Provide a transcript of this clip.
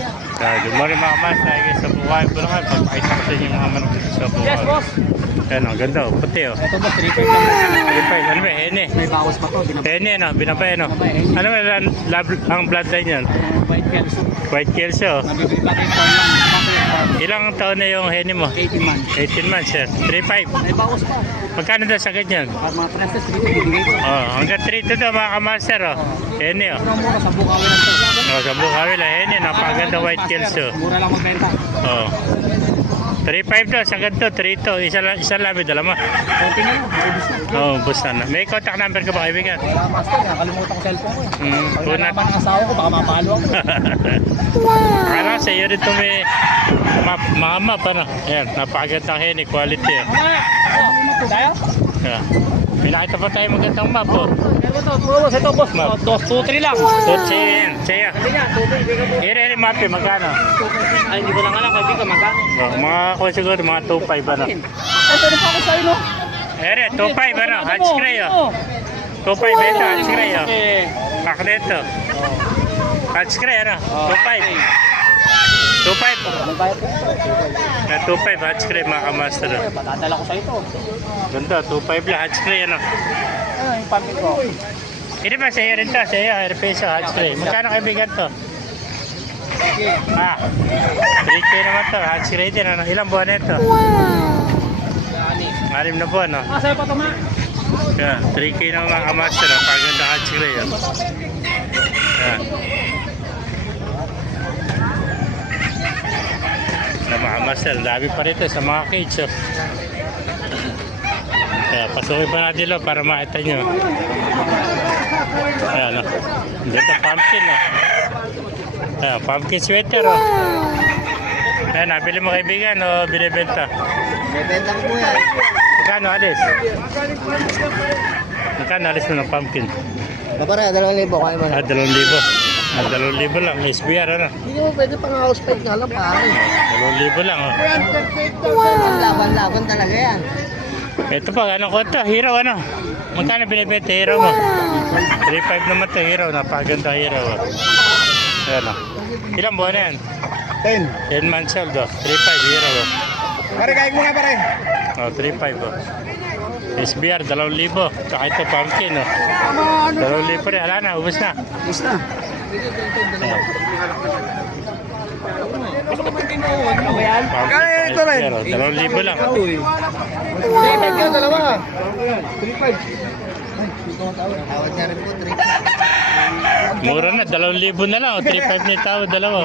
Good morning mga mas, nakikita sa Bukawi, Bulacan. Pagpakita ko sa inyo mga manok dito sa Bukawi. Yes, boss. Ayan o, ganda o, puti o. Ito boss, 3.5 lang na. 3.5, ano ba, hene? May bawas pa to. Hene no, binabay no. Ano ba ang bloodline yan? White Kelso. White Kelso o. Nabibili pa kayo lang. Ilang taon na yung hene mo? 18 months. 18 months yan, 3.5. May bawas pa. Magkano daw sa ganyan? At mga princess, 3 bibigay ko. Oh, hanggang 3 to daw mga kamaster o. Hene o. Mura sa Bukawi lang to. Oh, sa Bukawi lang, hene, napakaganda White Kelso. Mura lang magbenta. Oh. 3.5 daw, sa ganito, 3 to. Isa lang, may dala mo. Konti na lang. Maubos na. Oo, bus na. May contact number ka ba, kaibigan? Master, nakalimutan ko cellphone ko. Pag Kunat. nalaman ng asawa ko, baka mapalo ako. Kala sa iyo rin ito may map, ano? Ayan, napakagandang heni, quality. Tayo? Yeah. May nakita pa tayo magandang map, oh. Ito boss, 2-3 lang. So, siya. Hindi niya, 2-3. Iri map, magkano? Ay, hindi ko lang alam, kaibigan, magkano? Oh, mga ko siguro, mga 2.5, ano? Ito na pa ako sa'yo, no? Iri, 2.5, ano? Hatch gray, oh. 2.5, ito, hatch gray, oh. Pakleto. Hatch gray, ano? 2.5. 2.5. Ano bayad ko? Na 2.5, hatch gray, mga kamaster. Oh. Patadala ko sa'yo ito. Ganda, 2.5 lang, hatch gray, ano? Ano yung pamit ko? Hindi ba sa iyo rin to? Sa iyo, peso, hatch gray. Magkano kaibigan to? Ah, 3K naman to, hatch gray din, ano? Ilang buwan na ito? Anim na buwan, no? Sa'yo pa ito, ma? Yeah, 3K naman mga kamaster, ang paganda hatch gray, oh. Yeah. Na mga kamaster, dami pa rito sa mga cage, oh. Kaya pasukin pa natin lo para makita nyo. Ayan o. Dito pumpkin o. Ayan, pumpkin sweater o. Ayan, nabili mo kaibigan o binibenta? Bebenta ko po yan. Magkano alis? Magkano alis mo ng pumpkin? Kapara, 2,000 kaya mo. 2,000. 2,000 lang. SBR ano? Hindi mo pwede pang house fight nga lang, pare. 2,000 lang o. Laban talaga yan. Ito pa, ano ko ito? Hero ano? Magkano binibenta hero mo? 3.5 naman ito hero. Napaganda hero o. Ayan o. Ilang buwan na yan? 10 months old o. 3.5 hero o. Pare, kain mo nga pare. O, 3.5 o. SBR, 2,000. Tsaka ito pumpkin o. 2,000 rin. Ala na, ubus na. Gusto na. Ano ba yan? Pumpkin, ito rin. 2,000 lang. 3.5 yun, dalawa. 3.5. Tawad niya rin po, 3.5. Mura na, 2,000 na lang o. 3.5 na yung tao, dalawa.